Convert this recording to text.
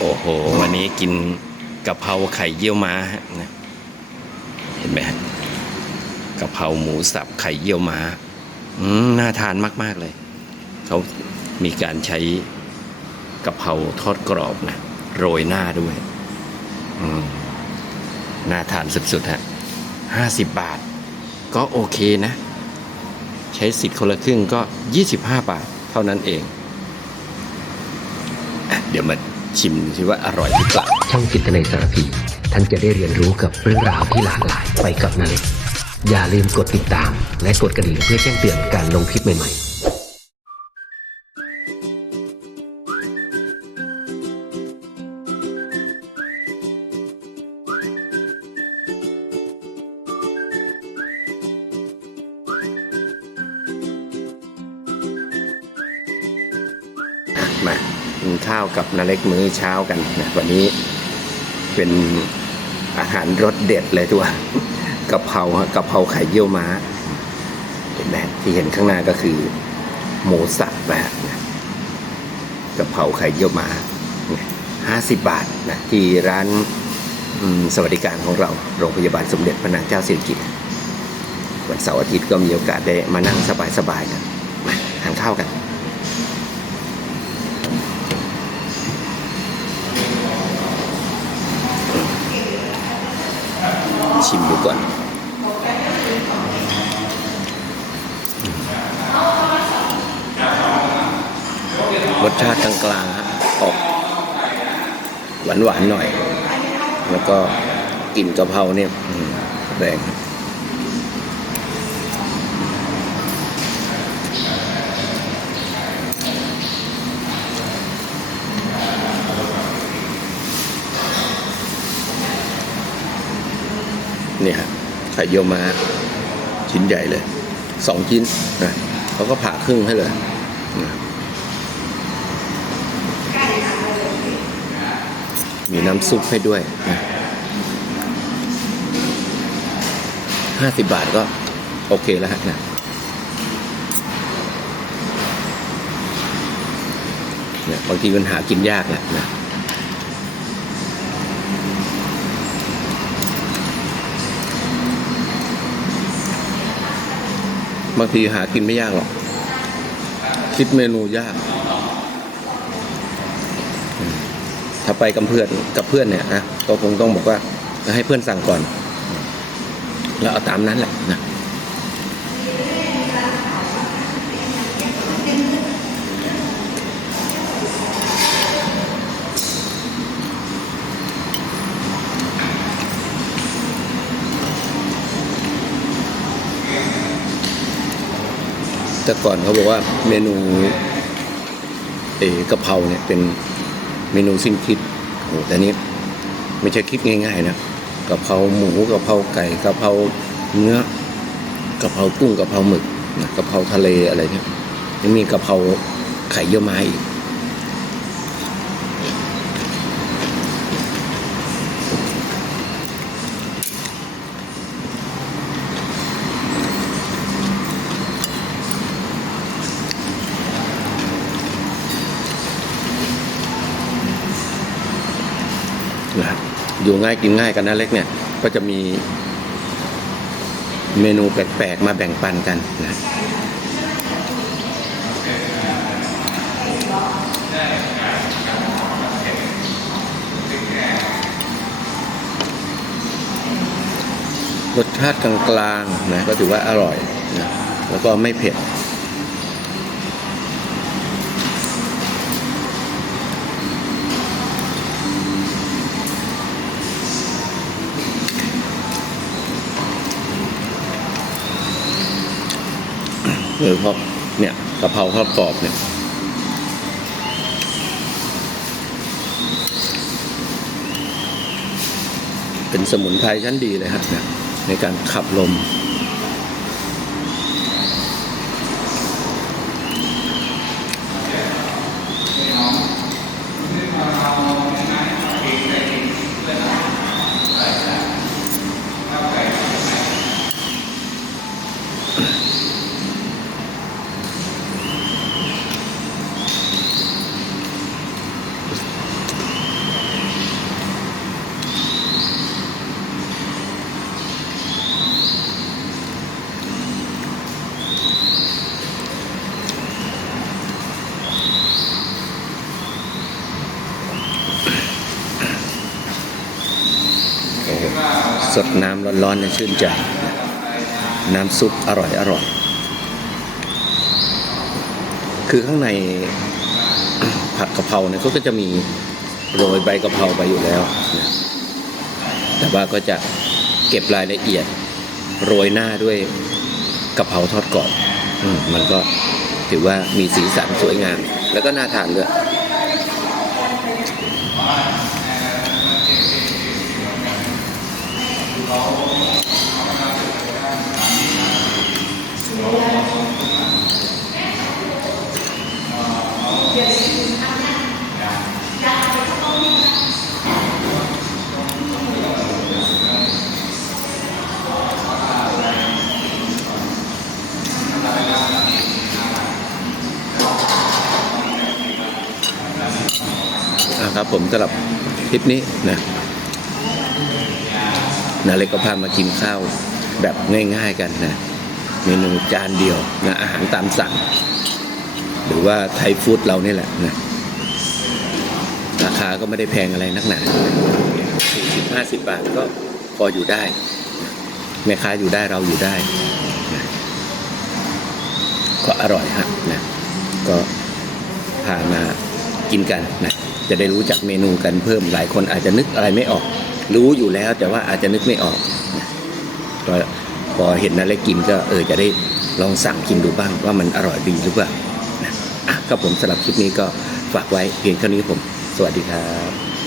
โอ้โห วันนี้กินกะเพราไข่เยี่ยวม้าฮะนะเห็นไหมฮะกะเพราหมูสับไข่เยี่ยวม้าอืมน่าทานมาก ๆ เลย เขามีการใช้กะเพราทอดกรอบนะโรยหน้าด้วยอืมน่าทานสุดๆฮะห้าสิบบาท ก็โอเคนะ ใช้สิทธิ์คนละครึ่งก็25บห้าบาท เท่านั้นเอง เดี๋ยวมา ชิมสิว่าอร่อยหรือเปล่า ช่องจิตในสารพี ท่านจะได้เรียนรู้กับเรื่องราวที่หลากหลายไปกับนาเล็กอย่าลืมกดติดตาม และกดกระดิ่งเพื่อแจ้งเตือนการลงคลิปใหม่ๆมากิน ข้าวกับนาเล็กมื้อเช้ากันนะวันนี้เป็นอาหารรสเด็ดเลยตัวกะเพรากะเพราไข่เยี่ยวม้าเห็นไหมที่เห็นข้างหน้าก็คือหมูสับนะกะเพราไข่เยี่ยวม้าห้าสิบบาทนะที่ร้านสวัสดิการของเราโรงพยาบาลสมเด็จพระนางเจ้าสิริกิติ์วันเสาร์อาทิตย์ก็มีโอกาสได้มานั่งสบายๆกันมาทานข้าวกัน ชิมดูก่อน รสชาติกลางๆฮะออกหวานๆหน่อย แล้วก็กลิ่นกะเพราเนี่ยแรงเนี่ย ฮะไข่เยี่ยวมาชิ้นใหญ่เลยสองชิ้นนะเขาก็ผ่าครึ่งให้เลยนะมีน้ำซุปให้ด้วยนะห้าสิบบาทก็โอเคแล้วฮะนะเนี่ยบางทีมันหากินยากแหละนะ บางทีหากินไม่ยากหรอก คิดเมนูยาก ถ้าไปกับเพื่อนกับเพื่อนเนี่ยนะก็คงต้องบอกว่าให้เพื่อนสั่งก่อน แล้วเอาตามนั้นแหละนะ แต่ก่อนเขาบอกว่าเมนูเอกะเพราเนี่ยเป็นเมนูสิ้นคิดโอ้แต่นี้ไม่ใช่คิดง่าย ๆ นะกะเพราหมูกะเพราไก่กะเพราเนื้อกะเพรากุ้งกะเพราหมึกนะกะเพราทะเลอะไรเนี่ยยังมีกะเพราไข่เยี่ยวม้าอีก นะอยู่ง่ายกินง่ายกันนะเล็กเนี่ย ก็จะมีเมนูแปลกๆมาแบ่งปันกันนะรสชาติกลางๆนะก็ถือว่าอร่อยนะแล้วก็ไม่เผ็ด โดยเฉพาะเนี่ยกะเพราทอดกรอบเนี่ยเป็นสมุนไพรชั้นดีเลยฮะเนี่ยในการขับลม สดน้ำร้อนๆเนี่ยชื่นใจ น้ำซุปอร่อยอร่อย คือข้างในผัดกะเพราเนี่ยเขาก็จะมีโรยใบกะเพราไปอยู่แล้วนะแต่ว่าก็จะเก็บรายละเอียด โรยหน้าด้วยกะเพราทอดกรอบมมันก็ถือว่ามีสีสันสวยงาม แล้วก็น่าทานด้วย นะครับผมสำหรับคลิปนี้นะ นาเล็กก็พามากินข้าวแบบง่ายๆกันนะเมนูจานเดียวนะอาหารตามสั่ง หรือว่าไทยฟู้ดเรานี่แหละนะราคาก็ไม่ได้แพงอะไรนักหนาสี่สิบห้าสิบบาทก็พออยู่ได้นะแม่ค้าอยู่ได้เราอยู่ได้นะก็อร่อยฮะนะก็พามากินกันนะจะได้รู้จักเมนูกันเพิ่มหลายคนอาจจะนึกอะไรไม่ออก รู้อยู่แล้วแต่ว่าอาจจะนึกไม่ออกก็พอเห็นอะไรกินก็เออจะได้ลองสั่งกินดูบ้างว่ามันอร่อยดีหรือเปล่านะก็ผมสำหรับคลิปนี้ก็ฝากไว้เพียงเท่านี้ผม สวัสดีครับ